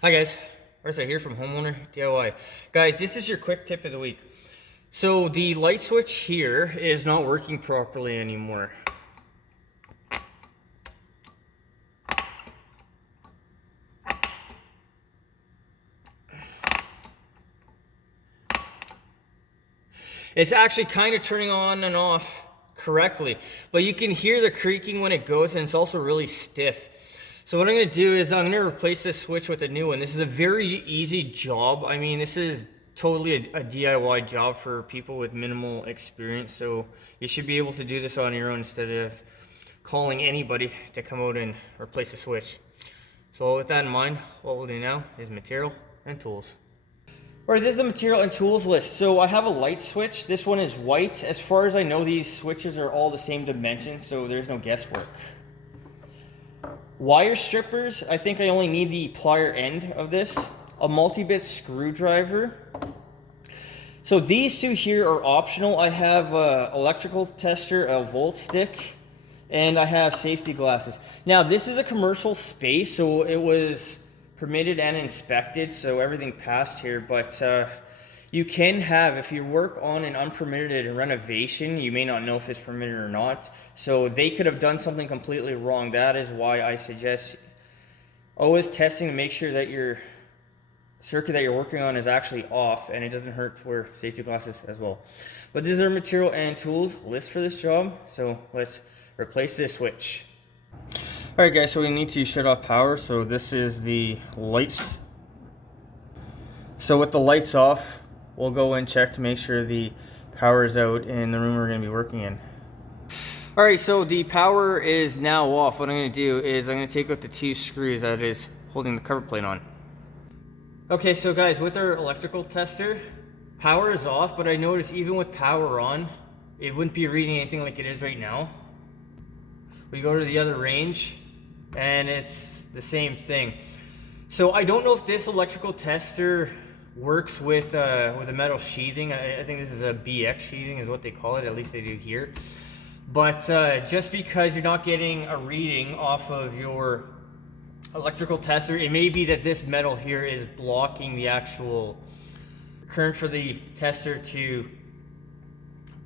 Hi guys, Arthur here from Homeowner DIY. Guys, this is your quick tip of the week. So the light switch here is not working properly anymore. It's actually kind of turning on and off correctly, but you can hear the creaking when it goes, and it's also really stiff. So what I'm going to do is I'm going to replace this switch with a new one. This is a very easy job. I mean, this is totally a DIY job for people with minimal experience, so you should be able to do this on your own instead of calling anybody to come out and replace the switch. So with that in mind, what we'll do now is material and tools. Alright, this is the material and tools list. So I have a light switch. This one is white. As far as I know, these switches are all the same dimension, so there's no guesswork. Wire strippers, I think I only need the plier end of this. A multi-bit screwdriver. So these two here are optional. I have an electrical tester, a volt stick, and I have safety glasses. Now this is a commercial space, so it was permitted and inspected, so everything passed here, but you can have, if you work on an unpermitted renovation, you may not know if it's permitted or not, so they could have done something completely wrong. That is why I suggest always testing to make sure that your circuit that you're working on is actually off, and it doesn't hurt to wear safety glasses as well. But this is our material and tools list for this job, so let's replace this switch. Alright guys, so we need to shut off power. So this is the lights. So with the lights off, we'll go and check to make sure the power is out in the room we're going to be working in. Alright, so the power is now off. What I'm going to do is I'm going to take out the two screws that is holding the cover plate on. Okay, so guys, with our electrical tester, power is off, but I noticed even with power on, it wouldn't be reading anything like it is right now. We go to the other range, and it's the same thing. So I don't know if this electrical tester works with a metal sheathing. I think this is a BX sheathing is what they call it, at least they do here. But just because you're not getting a reading off of your electrical tester, it may be that this metal here is blocking the actual current for the tester to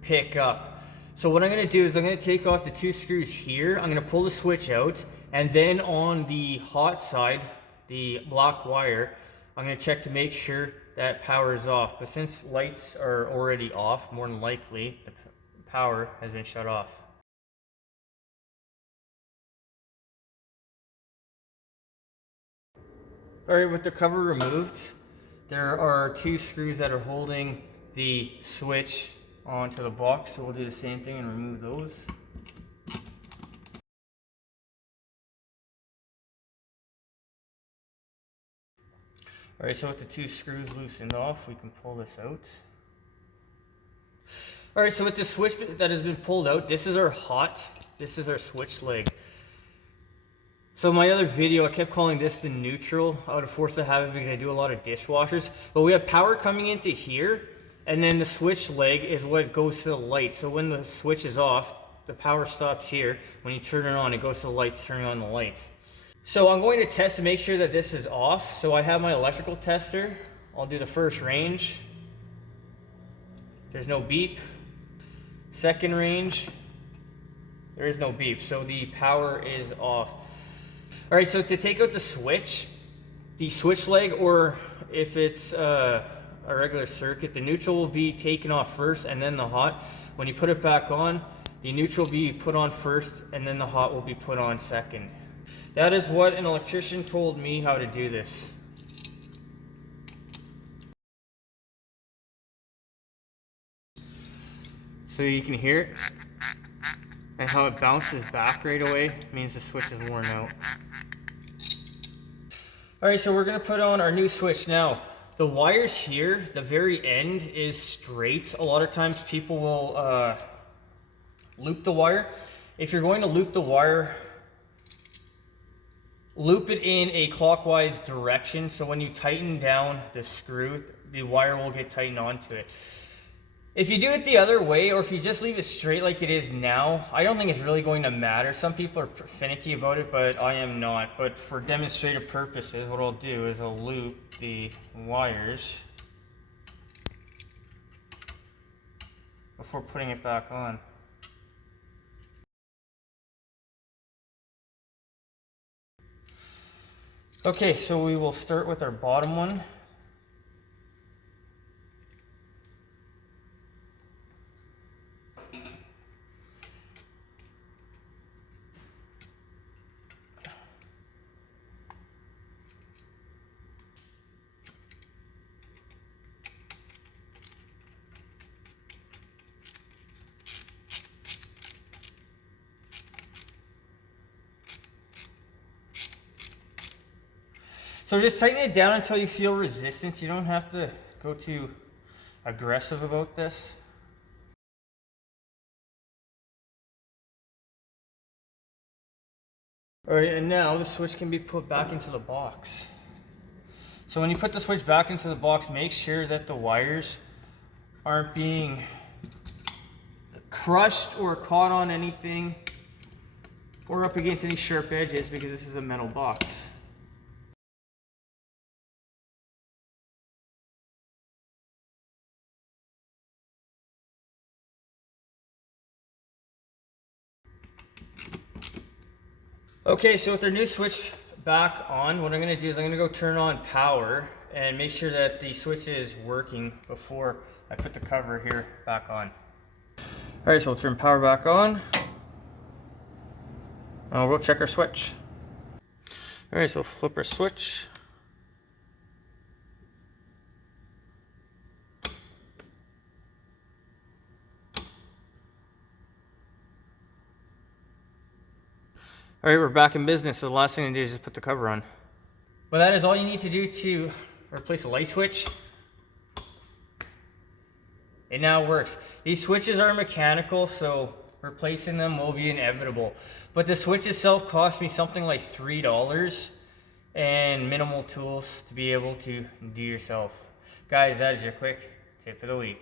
pick up. So what I'm going to do is I'm going to take off the two screws here. I'm going to pull the switch out, and then on the hot side, the black wire, I'm going to check to make sure that power is off. But since lights are already off, more than likely the power has been shut off. Alright, with the cover removed, there are two screws that are holding the switch onto the box, so we'll do the same thing and remove those. Alright, so with the two screws loosened off, we can pull this out. Alright, so with the switch that has been pulled out, this is our hot, this is our switch leg. So my other video, I kept calling this the neutral out of force of habit because I do a lot of dishwashers. But we have power coming into here, and then the switch leg is what goes to the light. So when the switch is off, the power stops here. When you turn it on, it goes to the lights, turning on the lights. So I'm going to test to make sure that this is off. So I have my electrical tester. I'll do the first range. There's no beep. Second range, there is no beep. So the power is off. All right, so to take out the switch leg, or if it's a regular circuit, the neutral will be taken off first and then the hot. When you put it back on, the neutral will be put on first and then the hot will be put on second. That is what an electrician told me how to do this. So you can hear it, and how it bounces back right away means the switch is worn out. Alright, so we're going to put on our new switch. Now, the wires here, the very end is straight. A lot of times people will loop the wire. If you're going to loop the wire, loop it in a clockwise direction, so when you tighten down the screw, the wire will get tightened onto it. If you do it the other way, or if you just leave it straight like it is now, I don't think it's really going to matter. Some people are finicky about it, but I am not. But for demonstrative purposes, what I'll do is I'll loop the wires before putting it back on. Okay, so we will start with our bottom one. So just tighten it down until you feel resistance. You don't have to go too aggressive about this. Alright, and now the switch can be put back into the box. So when you put the switch back into the box, make sure that the wires aren't being crushed or caught on anything or up against any sharp edges, because this is a metal box. Okay, so with our new switch back on, what I'm going to do is I'm going to go turn on power and make sure that the switch is working before I put the cover here back on. Alright, so we'll turn power back on. And we'll go check our switch. Alright, so flip our switch. Alright, we're back in business, so the last thing to do is just put the cover on. Well, that is all you need to do to replace a light switch. It now works. These switches are mechanical, so replacing them will be inevitable. But the switch itself cost me something like $3 and minimal tools to be able to do yourself. Guys, that is your quick tip of the week.